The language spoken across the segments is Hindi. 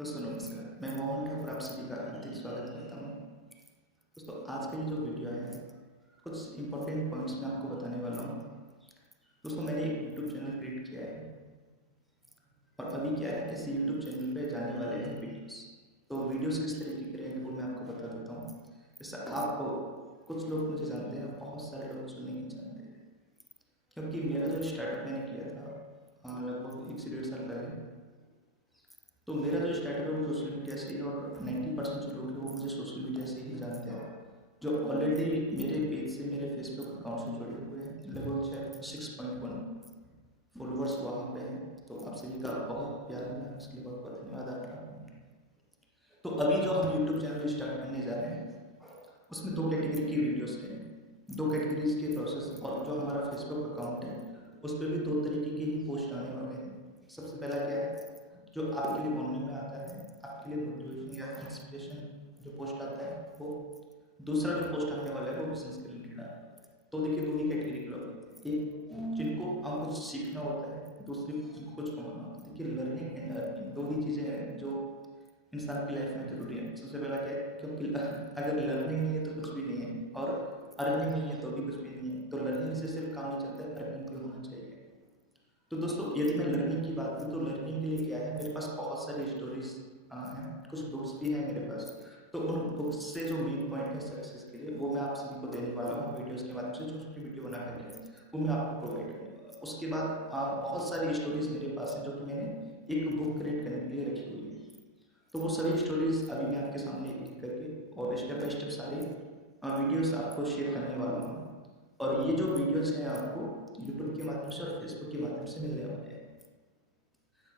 दोस्तों नमस्कार, मैं मोहन ठाकुर आप सभी का हार्दिक स्वागत करता हूँ। दोस्तों आज का ये जो वीडियो है कुछ इंपॉर्टेंट पॉइंट्स मैं आपको बताने वाला हूँ। दोस्तों मैंने एक यूट्यूब चैनल क्रिएट किया है और अभी क्या है इस यूट्यूब चैनल पे जाने वाले हैं वीडियोस। तो वीडियोस किस तरीके के रहेंगे वो मैं आपको बता देता हूँ। जैसे आप कुछ लोग मुझे जानते हैं, बहुत सारे लोग मुझे नहीं जानते हैं, क्योंकि मेरा जो स्टार्टअप मैंने किया था लगभग 1 से 1.5 साल पहले। तो मेरा जो स्टार्टअप है वो सोशल मीडिया से ही, और 90% जो लोग हैं वो मुझे सोशल मीडिया से ही जानते हैं, जो ऑलरेडी मेरे पेज से मेरे फेसबुक अकाउंट से जुड़े हुए हैं। लगभग 6.1 फॉलोअर्स वहाँ पे हैं। तो आप सभी का बहुत प्यार मिला, इसके लिए बहुत बहुत धन्यवाद आपका। तो अभी जो हम यूट्यूब चैनल स्टार्ट करने जा रहे हैं उसमें 2 कैटेगरी की वीडियोस हैं, 2 कैटेगरीज के प्रोसेस। और जो हमारा फेसबुक अकाउंट है उस पर भी 2 तरीके की ही पोस्ट आने वाले हैं। सबसे पहला क्या है, जो आपके लिए बोलने में आता है, आपके लिए मोटिवेशन या इंस्पिरेशन जो पोस्ट आता है वो। दूसरा जो पोस्ट आने वाला है वो बिजनेस के रिलेटेड है। तो देखिए 2 ही कैटेगरी के लोग, एक जिनको आप कुछ सीखना होता है, दूसरी जिनको कुछ कमाना होता है। देखिए लर्निंग एंड अर्निंग 2 ही चीज़ें हैं जो इंसान की लाइफ में ज़रूरी है। सबसे पहला क्या है, क्योंकि अगर लर्निंग नहीं है तो कुछ भी नहीं है, और अर्निंग नहीं है तो भी कुछ भी नहीं है। तो लर्निंग से सिर्फ काम नहीं चलता है, अर्निंग भी होना चाहिए। तो दोस्तों यदि मैं लर्निंग की बात करूँ तो लर्निंग के लिए क्या है, मेरे पास बहुत सारी स्टोरीज हैं, कुछ बुक्स भी हैं मेरे पास। तो उन बुक्स से जो मेन पॉइंट है सक्सेस के लिए वो मैं आप सभी को देने वाला हूँ वीडियोस के माध्यम से। छोटी छोटी वीडियो बना करके वो मैं आपको प्रोवाइड करूँगा। उसके बाद बहुत सारी स्टोरीज मेरे पास हैं जो कि मैंने एक बुक क्रिएट करने के लिए रखी हुई है। तो वो सभी स्टोरीज अभी मैं आपके सामने एक करके और स्टेप बाय स्टेप सारी वीडियोस आपको शेयर करने वाला हूँ। और ये जो वीडियोस हैं आपको यूट्यूब के माध्यम से और फेसबुक के माध्यम से मिलने वाले हैं।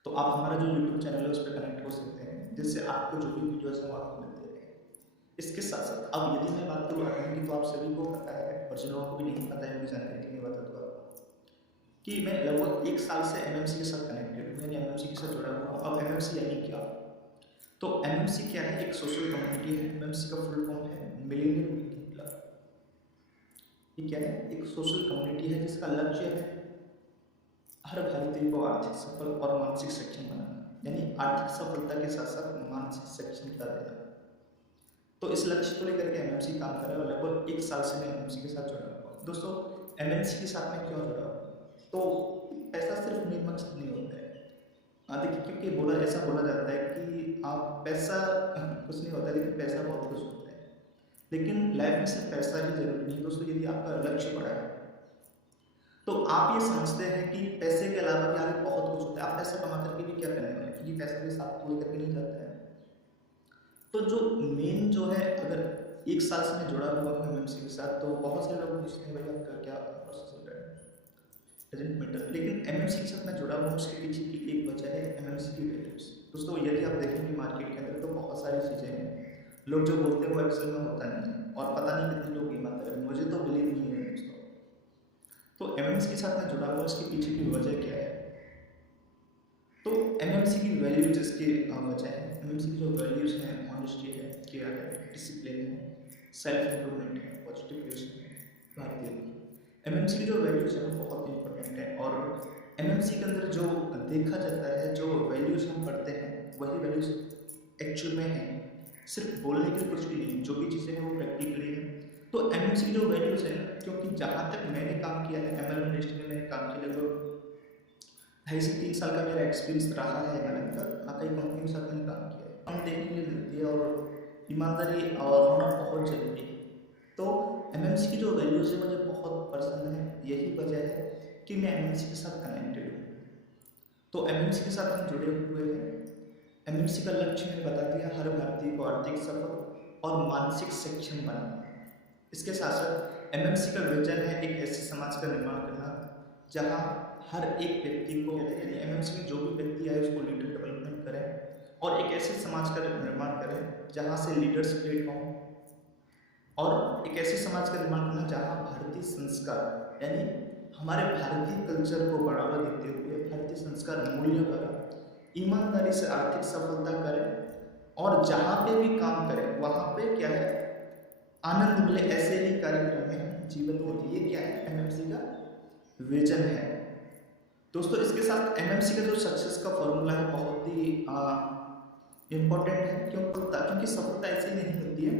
तो आप हमारा जो यूट्यूब चैनल है उस पर कनेक्ट हो सकते हैं, जिससे आपको जो भी वीडियोस हैं वो आपको मिलते रहेंगे। इसके साथ साथ अब यदि मैं बात करूँ अर्निंग की, तो आप सभी को पता है, और जिन लोगों को भी नहीं पता है उनकी जानकारी के लिए बता दूँ आपको कि मैं लगभग 1 साल से एमएमसी के साथ कनेक्टेड हूँ, यानी एमएमसी के साथ जुड़ा हुआ हूँ। अब एमएमसी यानी क्या, तो एमएमसी क्या है, एक सोशल कम्युनिटी है। एमएमसी का फुल फॉर्म है मिलेनियम मीटिंग क्लब। ये क्या है, एक सोशल कम्युनिटी है जिसका लक्ष्य है हर भारतीय को आर्थिक सफल और मानसिक सक्षम बनाना, यानी आर्थिक सफलता के साथ साथ मानसिक सक्षमता देना। तो इस लक्ष्य को लेकर के एमएमसी काम कर रहा है, और लगभग 1 साल से मैं एमएमसी के साथ जुड़ा हुआ हूँ। दोस्तों एमएमसी के साथ में क्यों जुड़ा हुआ, तो पैसा सिर्फ मेन मकसद नहीं होता है। देखिए क्योंकि ऐसा बोला जाता है कि आप पैसा कुछ नहीं होता, लेकिन पैसा बहुत कुछ होता है। लेकिन लाइफ में सिर्फ पैसा ही जरूरी नहीं दोस्तों। यदि आपका लक्ष्य बड़ा है तो आप ये समझते हैं कि पैसे के अलावा भी आगे बहुत कुछ होता है। आप पैसा कमा करके भी क्या करने वाले हैं, क्योंकि पैसा भी साथ तो लेकर के नहीं जाता है। तो जो मेन जो है, अगर 1 साल से मैं जुड़ा हुआ हूँ एमएमसी के साथ, तो बहुत सारे लोग पूछते हैं भाई आपका क्या प्रोसेस चल रहा है, डजंट मैटर। लेकिन एमएमसी के साथ मैं जुड़ा हुआ हूँ, उसके पीछे की एक वजह है एमएमसी की वैल्यूज। दोस्तों यदि आप देखेंगे मार्केट के अंदर तो बहुत सारी चीज़ें हैं, लोग जो बोलते हैं वो एक्चुअल में होता नहीं है, और पता नहीं कितने लोग ईमानदार हैं, मुझे तो बिलीव नहीं है दोस्तों। तो एमएमसी के साथ मैं जुड़ा हुआ, उसके पीछे की वजह क्या है, तो एमएमसी की वैल्यूज इसकी वजह है। एमएमसी की जो वैल्यूज हैं, ऑनेस्टी है, केयर है, डिसिप्लिन है, सेल्फ इम्प्रूवमेंट है, पॉजिटिव न्यूज है, भारतीय। एमएमसी की जो वैल्यूज है वो बहुत इंपॉर्टेंट है। और एमएमसी के अंदर जो देखा जाता है, जो वैल्यूज हम पढ़ते हैं वही वैल्यूज एक्चुअल में है, सिर्फ बोलने के लिए कुछ भी नहीं, जो भी चीज़ें हैं वो प्रैक्टिकली है। तो एमएमसी की जो वैल्यूज है, क्योंकि जहाँ तक मैंने काम किया है एमएलएम इंडस्ट्री में, मैंने काम किया लगभग 2.5 से 3 साल का मेरा एक्सपीरियंस रहा है एमएलएम का। कई कंपनी के साथ मैंने काम किया है, हम देखने के लिए मिलती है, और ईमानदारी और होना बहुत जरूरी है। तो एमएमसी की जो वैल्यूज है मुझे बहुत पसंद है, यही वजह है कि मैं एमएमसी के साथ कनेक्टेड हूँ। तो एमएमसी के साथ हम जुड़े हुए हैं। एमएमसी का लक्ष्य मैंने बता दिया, हर भारतीय को आर्थिक सफल और मानसिक सक्षम बनाना। इसके साथ साथ एमएमसी का विजन है एक ऐसे समाज का निर्माण करना जहां हर एक व्यक्ति को, यानी एमएमसी में जो भी व्यक्ति आए उसको लीडर डेवलपमेंट करें, और एक ऐसे समाज का निर्माण करें जहां से लीडर्स क्रिएट हों, और एक ऐसे समाज का निर्माण करना जहां भारतीय संस्कार, यानी हमारे भारतीय कल्चर को बढ़ावा देते हुए भारतीय संस्कार मूल्यों द्वारा ईमानदारी से आर्थिक सफलता करें, और जहाँ पे भी काम करें वहाँ पे क्या है, आनंद मिले, ऐसे ही कार्यक्रम में हम जीवन को। ये क्या है, एमएमसी का विजन है दोस्तों। इसके साथ एमएमसी का जो सक्सेस का फॉर्मूला है बहुत ही इम्पोर्टेंट है। क्यों पड़ता? क्योंकि सफलता ऐसे नहीं मिलती है,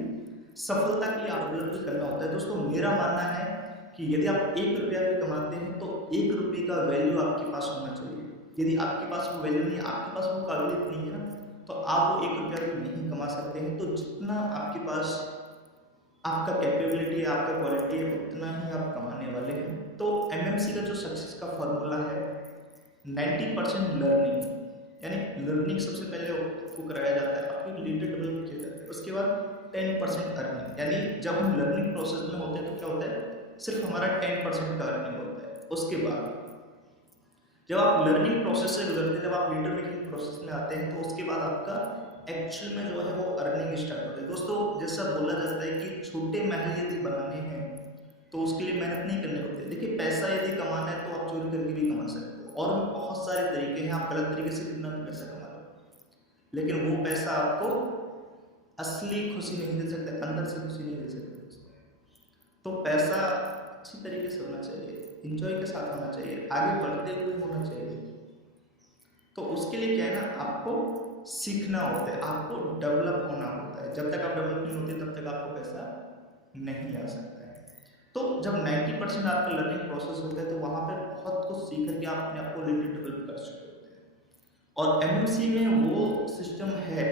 सफलता के लिए आपको भी करना होता है। दोस्तों मेरा मानना है कि यदि आप 1 रुपया भी कमाते हैं तो 1 रुपये का वैल्यू आपके पास होना चाहिए। यदि आपके पास वो वैल्यू नहीं है, आपके पास वो काबिलियत नहीं है ना, तो आप वो 1 रुपया भी नहीं कमा सकते हैं। तो जितना आपके पास आपका कैपेबिलिटी है, आपका क्वालिटी है, उतना ही आप कमाने वाले हैं। तो एमएमसी का जो सक्सेस का फॉर्मूला है 90% लर्निंग, यानी लर्निंग सबसे पहले आपको कराया जाता है, आपको लीडर डेवलप किया जाता है। उसके बाद 10% अर्निंग, यानी जब हम लर्निंग प्रोसेस में होते हैं तो क्या होता है, सिर्फ हमारा 10% का अर्निंग होता है। उसके बाद जब आप लर्निंग प्रोसेस से गुजरते हैं, जब आप लीडर मेकिंग प्रोसेस में आते हैं, तो उसके बाद आपका एक्चुअल में जो है वो अर्निंग स्टार्ट होती है। दोस्तों जैसा बोला जाता है कि छोटे महल यदि बनाने हैं तो उसके लिए मेहनत नहीं करनी होती है। देखिए पैसा यदि कमाना है तो आप चोरी करके भी कमा सकते हो, और भी बहुत सारे तरीके हैं, आप गलत तरीके से कितना भी पैसा कमा लो, लेकिन वो पैसा आपको असली खुशी नहीं दे सकता, अंदर से खुशी नहीं दे सकता। तो पैसा अच्छी तरीके से होना चाहिए, इंजॉय के साथ होना चाहिए, आगे बढ़ते हुए होना चाहिए। तो उसके लिए क्या है ना, आपको सीखना होता है, आपको डेवलप होना होता है। जब तक आप डेवलप नहीं होते तब तक आपको पैसा नहीं आ सकता है। तो जब 90% आपका लर्निंग प्रोसेस होता है तो वहाँ पे बहुत कुछ सीख करके आप अपने आप को लीडर डेवलप कर चुके होते हैं। और एमएमसी में वो सिस्टम है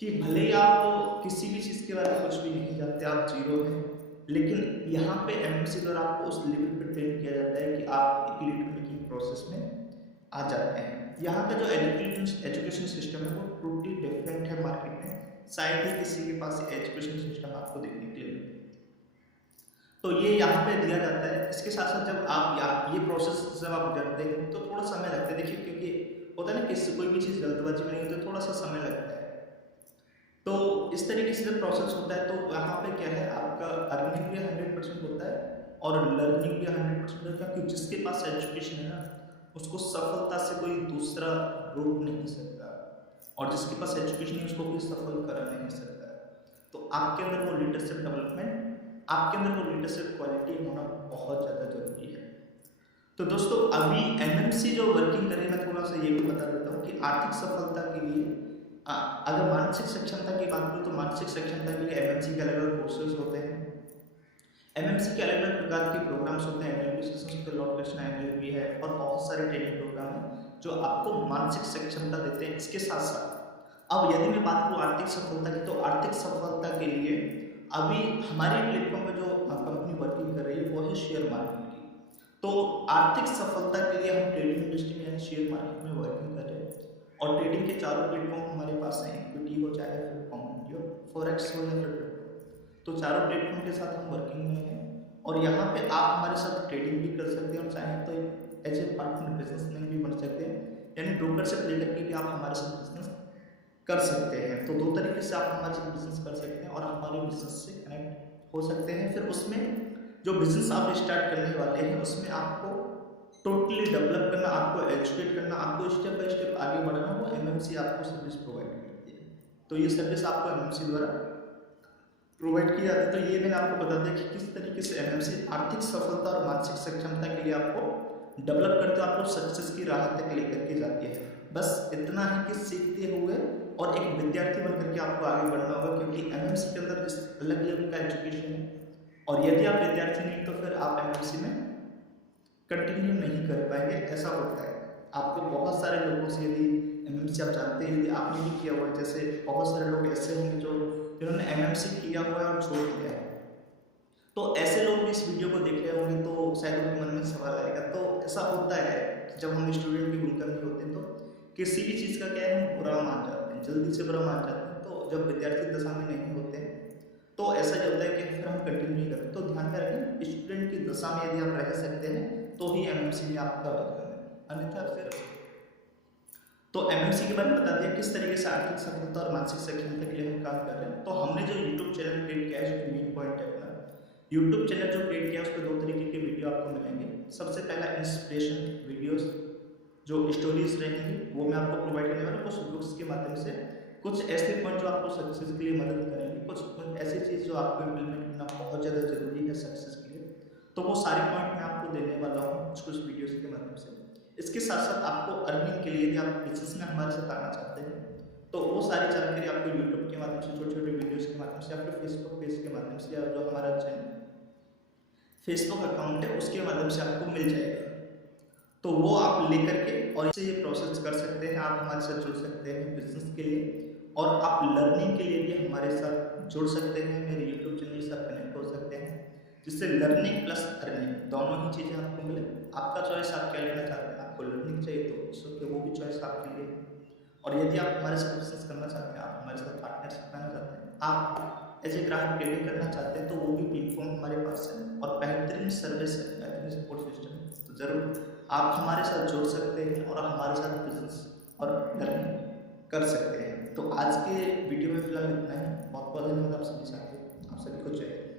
कि भले ही आप किसी भी चीज़ के बारे में कुछ भी नहीं जानते, आप जीरो हैं, लेकिन यहाँ पे एमएमसी द्वारा आपको उस लेवल पर ट्रेन किया जाता है कि आप एक लीडर मेकिंग प्रोसेस में आ जाते हैं। यहाँ का जो एजुकेशन सिस्टम है वो टोटली डिफरेंट है मार्केट में, शायद ही किसी के पास एजुकेशन सिस्टम आपको देखने के लिए मिले। तो ये यहाँ पे दिया जाता है। इसके साथ साथ जब आप ये प्रोसेस जब आप गुजरते हैं तो थोड़ा समय लगता है। देखिए क्योंकि होता है ना, किसी कोई भी चीज़ जल्दबाजी में नहीं होती, तो थोड़ा सा समय लगता है। तो इस तरीके से जब प्रोसेस होता है तो यहाँ पे क्या है, आपका अर्निंग भी 100% होता है और लर्निंग भी 100% होता है, क्योंकि जिसके पास एजुकेशन है ना उसको सफलता से कोई दूसरा रोक नहीं सकता, और जिसके पास एजुकेशन है उसको कोई सफल करा नहीं सकता। तो आपके अंदर वो लीडरशिप डेवलपमेंट, आपके अंदर वो लीडरशिप क्वालिटी होना बहुत ज़्यादा जरूरी है। तो दोस्तों अभी एमएमसी जो वर्किंग करे, मैं थोड़ा सा ये भी बता देता हूँ कि आर्थिक सफलता के लिए अगर मानसिक सक्षमता की बात करूँ तो मानसिक सक्षमता के लिए एमएमसी के अलग अलग कोर्सेज होते हैं। एमएमसी के अलग अलग प्रकार के प्रोग्राम्स होते हैं, एनएलपी सेशंस होते हैं, लॉ कृष्णा एनएलपी है, और बहुत सारे ट्रेनिंग प्रोग्राम हैं जो आपको मानसिक सक्षमता देते हैं। इसके साथ साथ अब यदि मैं बात करूँ आर्थिक सफलता की, तो आर्थिक सफलता के लिए अभी हमारे प्लेटफॉर्म पर जो कंपनी वर्किंग कर रही है वो है शेयर मार्केट की। तो आर्थिक सफलता के लिए हम ट्रेडिंग इंडस्ट्री में यानी शेयर मार्केट में वर्किंग कर रहे हैं, और ट्रेडिंग के चारों प्लेटफॉर्म हमारे पास हैं, इक्विटी हो चाहे फिर कमोडिटी हो, फॉरेक्स हो या फिर क्रिप्टो। तो चारों प्लेटफॉर्म के साथ हम वर्किंग में हैं, और यहाँ पे आप हमारे साथ ट्रेडिंग भी कर सकते हैं, और चाहे तो एज ए पार्टनर बिजनेसमैन भी बन सकते हैं, यानी ब्रोकरशिप लेकर के भी आप हमारे साथ बिजनेस कर सकते हैं। तो दो तरीके से आप हमारे साथ बिजनेस कर सकते हैं और हमारे बिजनेस से कनेक्ट हो सकते हैं। फिर उसमें जो बिजनेस आप स्टार्ट करने वाले हैं उसमें आपको टोटली डेवलप करना, आपको एजुकेट करना, आपको स्टेप बाय स्टेप आगे बढ़ना, वो एमएमसी आपको सर्विस प्रोवाइड करती है। तो ये सर्विस आपको एमएमसी द्वारा प्रोवाइड की जाती है। तो ये मैंने आपको बता दिया कि किस तरीके से एमएमसी आर्थिक सफलता और मानसिक सक्षमता के लिए आपको डेवलप करते, आपको सक्सेस की राह तक लेकर के जाती है। बस इतना है कि सीखते हुए और एक विद्यार्थी बनकर के आपको आगे बढ़ना होगा, क्योंकि एमएमसी के अंदर इस अलग लेवल का एजुकेशन है, और यदि आप विद्यार्थी नहीं तो फिर आप एमएमसी में कंटिन्यू नहीं कर पाएंगे। ऐसा होता है, आपको बहुत सारे लोगों से, यदि एमएमसी आप जानते हैं, यदि आपने भी किया हुआ है, जैसे बहुत सारे लोग ऐसे होंगे जो जिन्होंने एमएमसी किया हुआ है और छोड़ दिया है, तो ऐसे लोग भी इस वीडियो को देख रहे होंगे तो शायद उनके मन में सवाल आएगा। तो ऐसा होता है जब हम स्टूडेंट की भूमिका में होते हैं तो किसी भी चीज़ का क्या है, हम बुरा मान जाते हैं, जल्दी से बुरा मान जाते हैं। तो जब विद्यार्थी दशा में नहीं होते हैं तो ऐसा ही होता है कि फिर हम कंटिन्यू नहीं करते। तो ध्यान में रखें, स्टूडेंट की दशा में यदि आप रह सकते हैं तो ही एमएमसी में आपका वेलकम है, अन्यथा फिर। तो एमएमसी के बारे में बता दिया किस तरीके से आर्थिक सफलता और मानसिक सक्षमता के लिए हम काम कर रहे हैं। तो हमने जो यूट्यूब चैनल क्रिएट किया है, जो मेन पॉइंट है अपना यूट्यूब चैनल जो क्रिएट किया है, उस पर 2 तरीके के वीडियो आपको मिलेंगे। सबसे पहला इंस्पिरेशन वीडियोस, जो स्टोरीज रहेंगी वो मैं आपको प्रोवाइड करने वाला हूँ, कुछ बुक्स के माध्यम से, कुछ ऐसे पॉइंट जो आपको सक्सेस के लिए मदद करेंगे, कुछ ऐसी चीज़ जो आपको इम्प्लीमेंट करना बहुत ज़्यादा जरूरी है सक्सेस के लिए। तो वो सारे पॉइंट मैं आपको देने वाला हूँ कुछ वीडियोस के माध्यम से। इसके साथ साथ आपको अर्निंग के लिए, यदि आप बिजनेस में हमारे साथ आना चाहते हैं तो वो सारी जानकारी आपको यूट्यूब के माध्यम से, छोटे छोटे वीडियोज़ के माध्यम से, या फिर फेसबुक पेज के माध्यम से, या जो हमारा फेसबुक अकाउंट है उसके माध्यम से आपको मिल जाएगा। तो वो आप लेकर के और इससे ये प्रोसेस कर सकते हैं, आप हमारे साथ जुड़ सकते हैं बिजनेस के लिए, और आप लर्निंग के लिए भी हमारे साथ जुड़ सकते हैं, मेरे यूट्यूब चैनल से आप कनेक्ट हो सकते हैं, जिससे लर्निंग प्लस अर्निंग दोनों ही चीज़ें आपको मिले। आपका चॉइस आप क्या लेना चाहते हैं, आपको लर्निंग चाहिए तो इट्स ओके, वो भी चॉइस आपके लिए है। और यदि आप हमारे साथ बिजनेस करना चाहते हैं, आप हमारे साथ पार्टनरशिप करना चाहते हैं, आप एज ए ग्राहक ट्रेडिंग करना चाहते हैं, तो वो भी प्लेटफॉर्म हमारे पास है और बेहतरीन सर्विस है, बेहतरीन सपोर्ट सिस्टम है। तो ज़रूर आप हमारे साथ जुड़ सकते हैं और हमारे साथ बिजनेस और लर्निंग कर सकते हैं। तो आज के वीडियो में फिलहाल इतना ही। बहुत बहुत धन्यवाद आप सभी साथियों, आप सभी को जय हिंद।